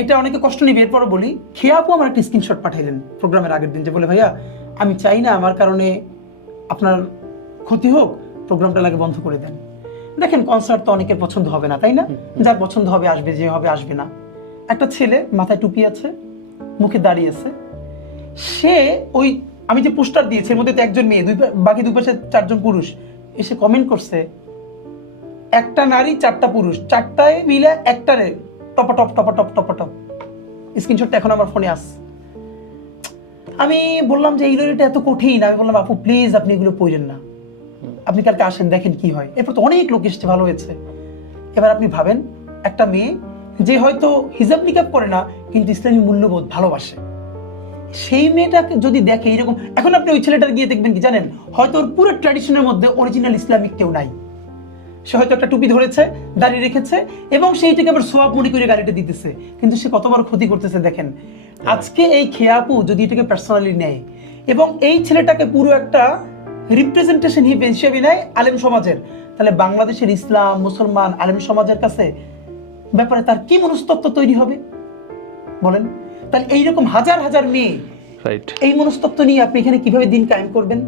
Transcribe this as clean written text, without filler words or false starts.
এটা অনেকে কষ্ট নিবে। এরপরও বলি, খেয়া আপু আমার একটা স্ক্রিনশট পাঠাইলেন প্রোগ্রামের আগের দিন, যে বলে ভাইয়া আমি চাই না আমার কারণে আপনার ক্ষতি হোক, প্রোগ্রামটা লাগে বন্ধ করে দেন। দেখেন, কনসার্ট তো অনেকের পছন্দ হবে না, তাই না? যার পছন্দ হবে আসবে, যে হবে আসবে না। একটা ছেলে মাথায় টুপি আছে, মুখে দাঁড়িয়ে আছে, সে ওই আমি যে পোস্টার দিয়েছি এর মধ্যে তো একজন মেয়ে, বাকি দুই পাশে চারজন পুরুষ, এসে কমেন্ট করছে একটা নারী চারটা পুরুষ, চারটায় মিলে একটারে টপাটপ টপাটপ টপাটপ। স্ক্রিনশটটা এখন আমার ফোনে আস। আমি বললাম যে এইগুলো এটা এত কঠিন, আমি বললাম আপু প্লিজ আপনি এগুলো পড়েন না, আপনি কালকে আসেন দেখেন কি হয়। এরপর তো অনেক লোক এসছে, ভালো হয়েছে। এবার আপনি ভাবেন, একটা মেয়ে যে হয়তো হিজাব নিকাব করে না কিন্তু ইসলামী মূল্যবোধ ভালোবাসে, সেই মেয়েটাকে যদি দেখে এরকম, এখন আপনি ওই ছেলেটার গিয়ে দেখবেন কি জানেন, হয়তো ওর পুরো ট্র্যাডিশনের মধ্যে অরিজিনাল ইসলামিক কেউ নাই, সে হয়তো একটা টুপি ধরেছে, দাঁড়িয়ে রেখেছে এবং সেইটাকে আবার সোয়াব মনে করে গাড়িটা দিতেছে, কিন্তু সে কত বড় ক্ষতি করতেছে দেখেন। আজকে এই খেয়া আপু যদি এটাকে পার্সোনালি নেয় এবং এই ছেলেটাকে পুরো একটা রিপ্রেজেন্টেশন হিসেবে নেয় আলেম সমাজের, তাহলে বাংলাদেশের ইসলাম মুসলমান আলেম সমাজের কাছে ব্যাপারে তার কি মনস্তত্ত্ব তৈরি হবে বলেন? তাহলে এইরকম হাজার হাজার মেয়ে রাইট। এই মনস্তত্ত্ব নিয়ে আপনি এখানে কিভাবে দিন কায়েম করবেন?